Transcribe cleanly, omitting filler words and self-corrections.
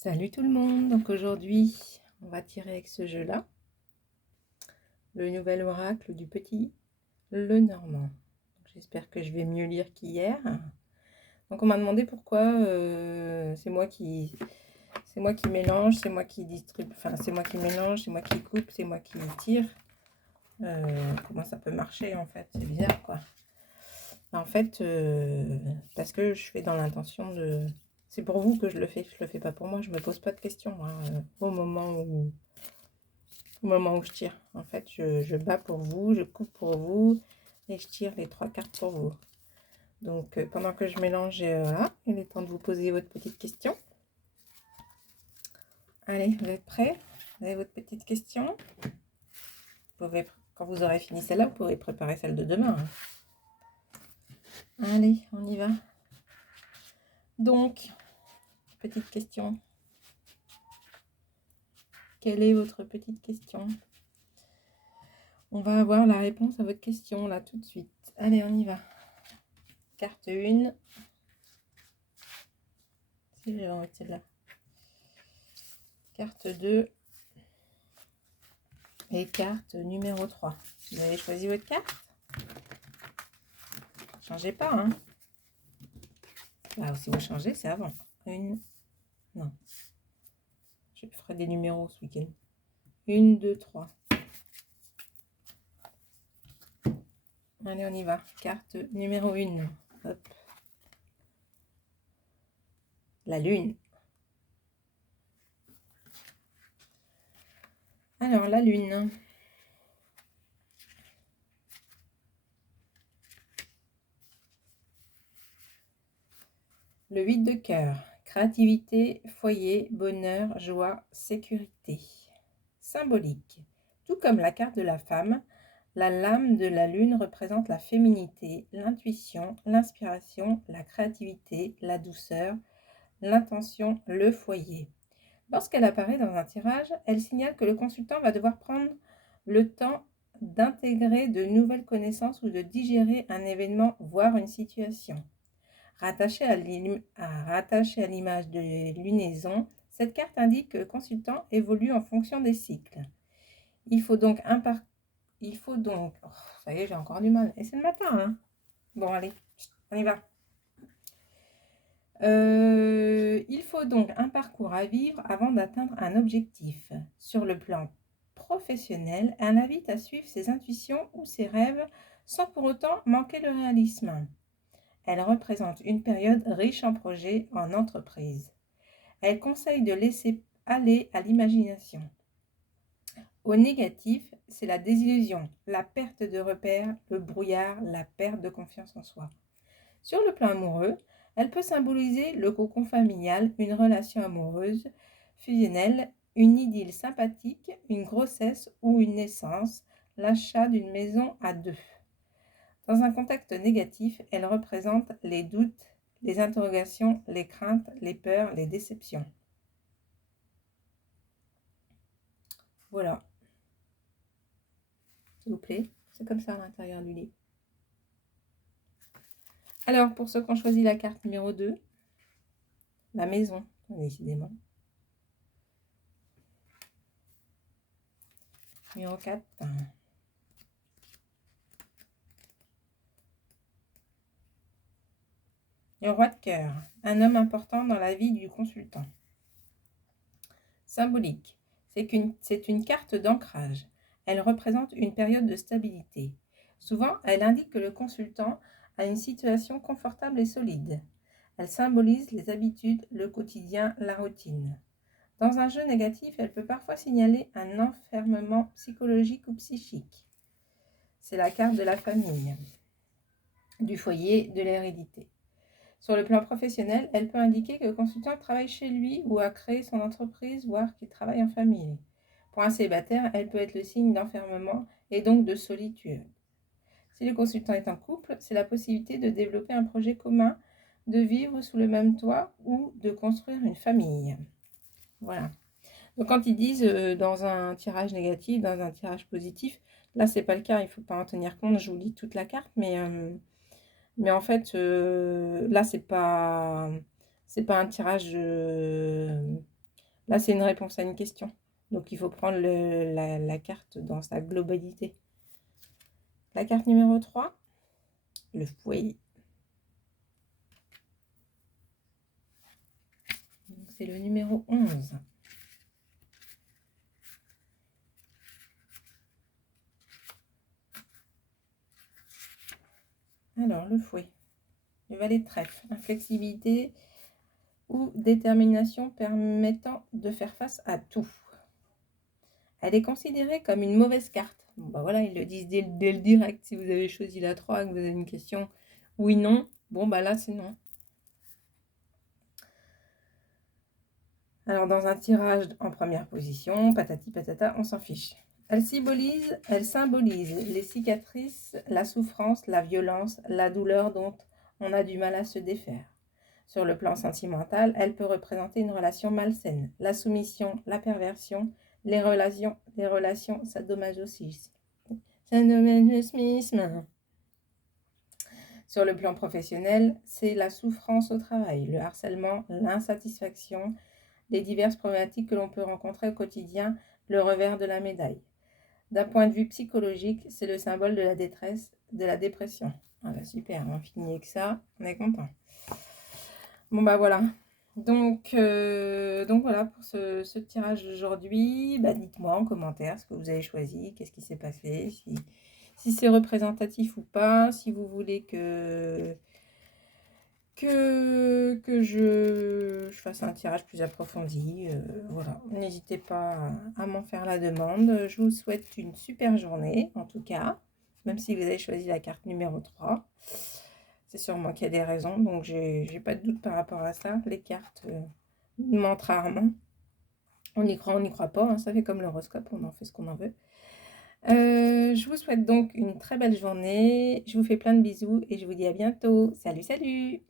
Salut tout le monde, donc aujourd'hui on va tirer avec ce jeu-là le nouvel oracle du petit Lenormand. J'espère que je vais mieux lire qu'hier. Donc on m'a demandé pourquoi c'est moi qui mélange, c'est moi qui distribue, enfin c'est moi qui mélange, c'est moi qui coupe, c'est moi qui tire. Comment ça peut marcher en fait, c'est bizarre quoi. En fait, parce que je fais dans l'intention de... C'est pour vous que je le fais pas pour moi, je me pose pas de questions au moment où je tire. En fait, je bats pour vous, je coupe pour vous et je tire les 3 cartes pour vous. Donc, pendant que je mélange, voilà, il est temps de vous poser votre petite question. Allez, vous êtes prêts? Vous avez votre petite question? Quand vous aurez fini celle-là, vous pourrez préparer celle de demain. Allez, on y va. Donc, petite question. Quelle est votre petite question? On va avoir la réponse à votre question là tout de suite. Allez, on y va. Carte 1. Si j'ai envie de celle-là. Carte 2. Et carte numéro 3. Vous avez choisi votre carte? Changez pas, hein? Là, si vous changez, c'est avant. Non. Je ferai des numéros ce week-end. 1, 2, 3. Allez, on y va. Carte numéro 1. Hop. La lune. Alors, la lune. Le 8 de cœur. Créativité, foyer, bonheur, joie, sécurité. Symbolique. Tout comme la carte de la femme, la lame de la lune représente la féminité, l'intuition, l'inspiration, la créativité, la douceur, l'intention, le foyer. Lorsqu'elle apparaît dans un tirage, elle signale que le consultant va devoir prendre le temps d'intégrer de nouvelles connaissances ou de digérer un événement, voire une situation. Rattachée à l'image de lunaison, cette carte indique que le consultant évolue en fonction des cycles. Il faut donc... Oh, ça y est, j'ai encore du mal. Et c'est le matin, hein? Bon, allez, on y va. Il faut donc un parcours à vivre avant d'atteindre un objectif. Sur le plan professionnel, elle invite à suivre ses intuitions ou ses rêves sans pour autant manquer le réalisme. Elle représente une période riche en projets en entreprise. Elle conseille de laisser aller à l'imagination. Au négatif, c'est la désillusion, la perte de repères, le brouillard, la perte de confiance en soi. Sur le plan amoureux, elle peut symboliser le cocon familial, une relation amoureuse fusionnelle, une idylle sympathique, une grossesse ou une naissance, l'achat d'une maison à deux. Dans un contexte négatif, elle représente les doutes, les interrogations, les craintes, les peurs, les déceptions. Voilà. S'il vous plaît, c'est comme ça à l'intérieur du livre. Alors, pour ceux qui ont choisi la carte numéro 2, la maison, décidément. Numéro 4. Le roi de cœur, un homme important dans la vie du consultant. Symbolique, c'est une carte d'ancrage. Elle représente une période de stabilité. Souvent, elle indique que le consultant a une situation confortable et solide. Elle symbolise les habitudes, le quotidien, la routine. Dans un jeu négatif, elle peut parfois signaler un enfermement psychologique ou psychique. C'est la carte de la famille, du foyer, de l'hérédité. Sur le plan professionnel, elle peut indiquer que le consultant travaille chez lui ou a créé son entreprise, voire qu'il travaille en famille. Pour un célibataire, elle peut être le signe d'enfermement et donc de solitude. Si le consultant est en couple, c'est la possibilité de développer un projet commun, de vivre sous le même toit ou de construire une famille. Voilà. Donc quand ils disent dans un tirage négatif, dans un tirage positif, là c'est pas le cas, il ne faut pas en tenir compte, je vous lis toute la carte, mais en fait là c'est pas un tirage Là, c'est une réponse à une question. Donc, il faut prendre la carte dans sa globalité. La carte numéro 3, le fouet. C'est le numéro 11. Alors, le fouet. Le valet de trèfle. Inflexibilité ou détermination permettant de faire face à tout. Elle est considérée comme une mauvaise carte. Bon, bah voilà, ils le disent dès le direct. Si vous avez choisi la 3 et que vous avez une question oui, non, bon, bah là, c'est non. Alors, dans un tirage en première position, patati patata, on s'en fiche. Elle symbolise les cicatrices, la souffrance, la violence, la douleur dont on a du mal à se défaire. Sur le plan sentimental, elle peut représenter une relation malsaine, la soumission, la perversion, les relations sadomasochisme. Sur le plan professionnel, c'est la souffrance au travail, le harcèlement, l'insatisfaction, les diverses problématiques que l'on peut rencontrer au quotidien, le revers de la médaille. D'un point de vue psychologique, c'est le symbole de la détresse, de la dépression. Ah bah super, on finit avec ça, on est content. Bon bah voilà. Donc voilà pour ce tirage d'aujourd'hui. Bah, dites-moi en commentaire ce que vous avez choisi, qu'est-ce qui s'est passé, si c'est représentatif ou pas, si vous voulez que je fasse un tirage plus approfondi. Voilà, n'hésitez pas à m'en faire la demande. Je vous souhaite une super journée, en tout cas, même si vous avez choisi la carte numéro 3. C'est sûrement qu'il y a des raisons, donc j'ai pas de doute par rapport à ça. Les cartes mentent rarement. On y croit pas, hein, ça fait comme l'horoscope, on en fait ce qu'on en veut. Je vous souhaite donc une très belle journée. Je vous fais plein de bisous et je vous dis à bientôt. Salut, salut!